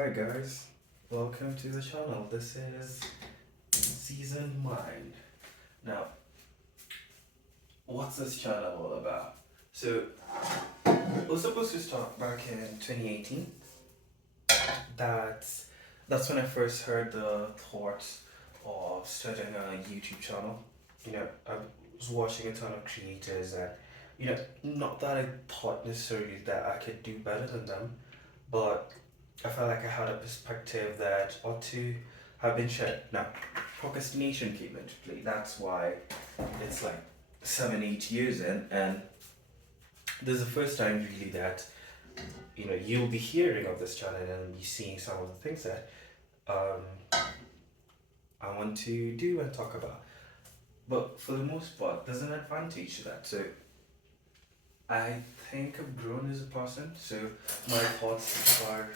Alright, guys, welcome to the channel. This is Seasoned Mind. Now, what's this channel all about? So, it was supposed to start back in 2018. That's when I first heard the thought of starting a YouTube channel. I was watching a ton of creators, and not that I thought necessarily that I could do better than them, but I felt like I had a perspective that ought to have been shared. Now, procrastination came into play. That's why it's like 7, 8 years in, and this is the first time really that you'll be hearing of this channel and be seeing some of the things that um, I want to do and talk about. But for the most part, there's an advantage to that. So I think I've grown as a person, so my thoughts are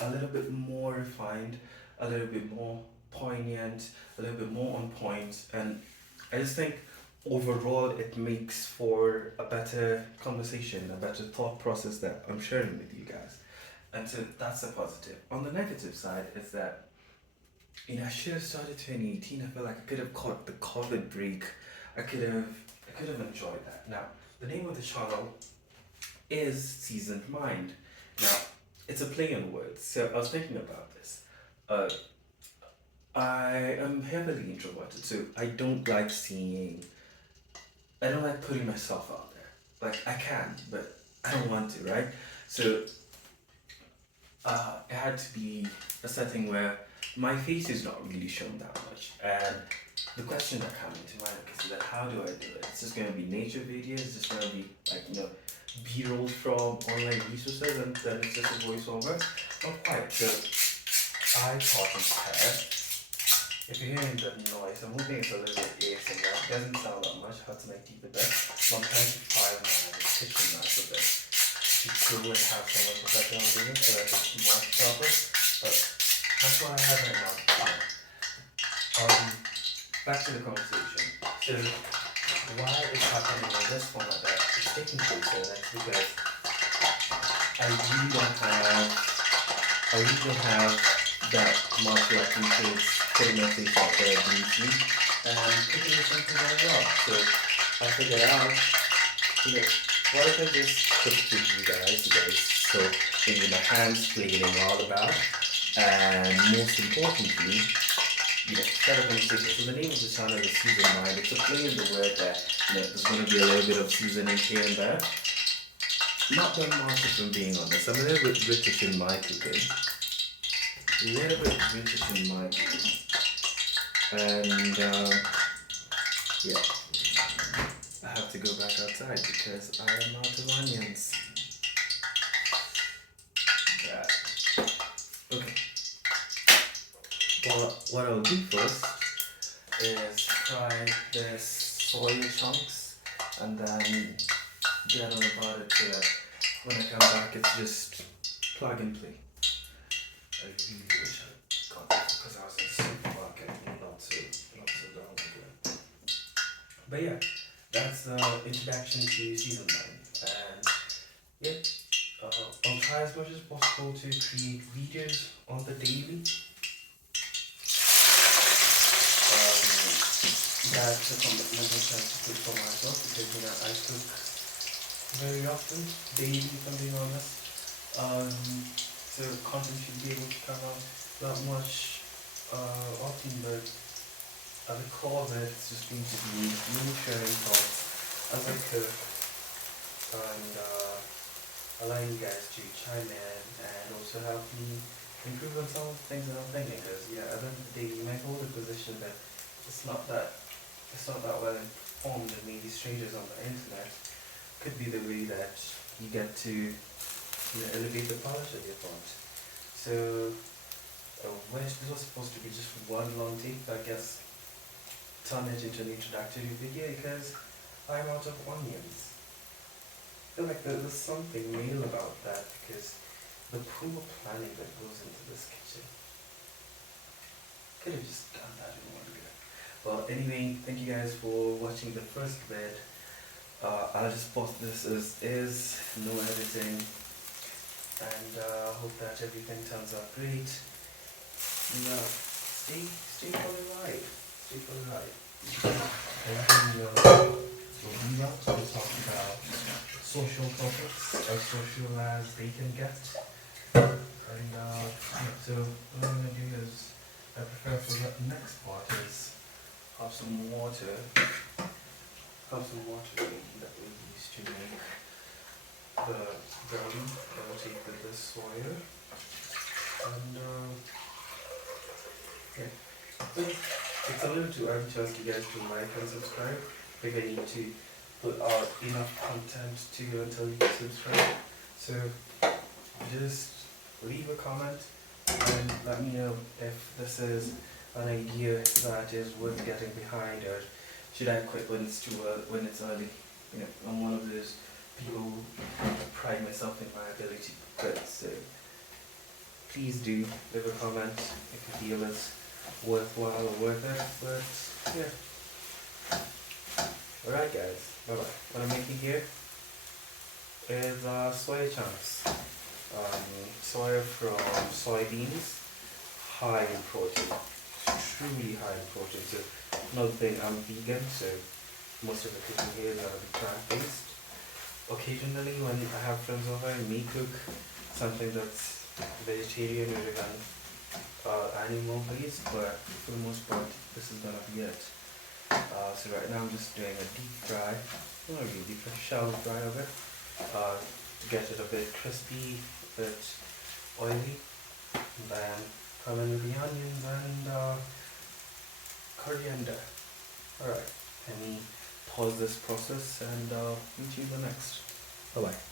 a little bit more refined, a little bit more poignant, a little bit more on point, and I just think overall it makes for a better conversation, a better thought process that I'm sharing with you guys. And so that's the positive. On the negative side is that I should have started 2018. I feel like I could have caught the COVID break. I could have enjoyed that. Now, the name of the channel is Seasoned Mind. Now, it's a play on words. So I was thinking about this. Uh, I am heavily introverted, so I don't like putting myself out there. Like, I can, but I don't want to, right? So, it had to be a setting where my face is not really shown that much. And the question that came into mind is that how do I do it? It's just gonna be nature videos, it's just gonna be like, B-rolls from online resources, and then it's just a voiceover. Not quite. So I thought instead, if you're hearing the noise, I'm hoping it's a little bit ASMR. It doesn't sound that much, I have to like deep it there. But I'm trying to fire my kitchen knife a bit to grow and have someone professional doing it so that it's more proper. But that's what I have right now. Back to the conversation. So why it's happening in this format that it's taking place, and that's because I really don't have that much where I can putting my face out there being seen, and cooking is something very well. So I figured out, what if I just cook for you guys, so maybe my hands flailing all about, and most importantly, set up conversation. So the name of the channel is Seasoned Mind. It's a play in the word that there's going to be a little bit of seasoning here and there. Not that much, if I'm being honest. I'm a little bit British in my cooking. A little bit British in my cooking. And yeah, I have to go back outside because I am out of onions. Yeah. Okay. Well, what I'll do first is fry this soy chunks and then get on about it so that when I come back it's just plug and play. I really wish I got this because I was in the supermarket not so long ago. But yeah, that's the introduction to Seasoned Mind. And yeah, I'll try as much as possible to create videos on the daily. That's a commitment I try to put for myself because I cook very often, daily if I'm being honest. So content should be able to come out that much often, but at the core of it, it's just going to be me sharing thoughts as I cook and allowing you guys to chime in and also help me improve on some of the things that I'm thinking. Because at the end of the day, you might hold a position that it's not that well informed, and maybe strangers on the internet could be the way that you get to elevate the polish of your thought. So this was supposed to be just one long take, but I guess turn it into an introductory video because I'm out of onions. I feel like there's something real about that because the poor planning that goes into this kitchen. Could have just done that in one go. Well, anyway, thank you guys for watching the first bit. I'll just post this as is, no editing. and hope that everything turns out great. No, stay for the ride. Stay for the ride. Everything will be well. We'll talk about social topics, as social as they can get. And so what I'm gonna do is, I prefer for the next part is have some water. Have some water that we use to make the brownie that will take with the soya. And yeah. So it's a little too early to ask you guys to like and subscribe. I think I need to put out enough content to you until you subscribe. So just leave a comment and let me know if this is an idea that is worth getting behind, or should I quit when it's when it's early. You know, I'm one of those people who pride myself in my ability to quit. So please do leave a comment if you feel it's worthwhile or worth it. But yeah. Alright guys, bye bye. What I'm making here is soya chunks. Soya from soybeans, high in protein, extremely high in protein. So another thing, I'm vegan, so most of the cooking here is gonna be plant-based. Occasionally, when I have friends over, I may cook something that's vegetarian or even animal-based, but for the most part, this is gonna be it. So right now I'm just doing a deep fry, not really deep fry, shallow fry of it, to get it a bit crispy, a bit oily. And then come in with the onions and coriander. Alright, let me pause this process and meet you in the next. Bye bye.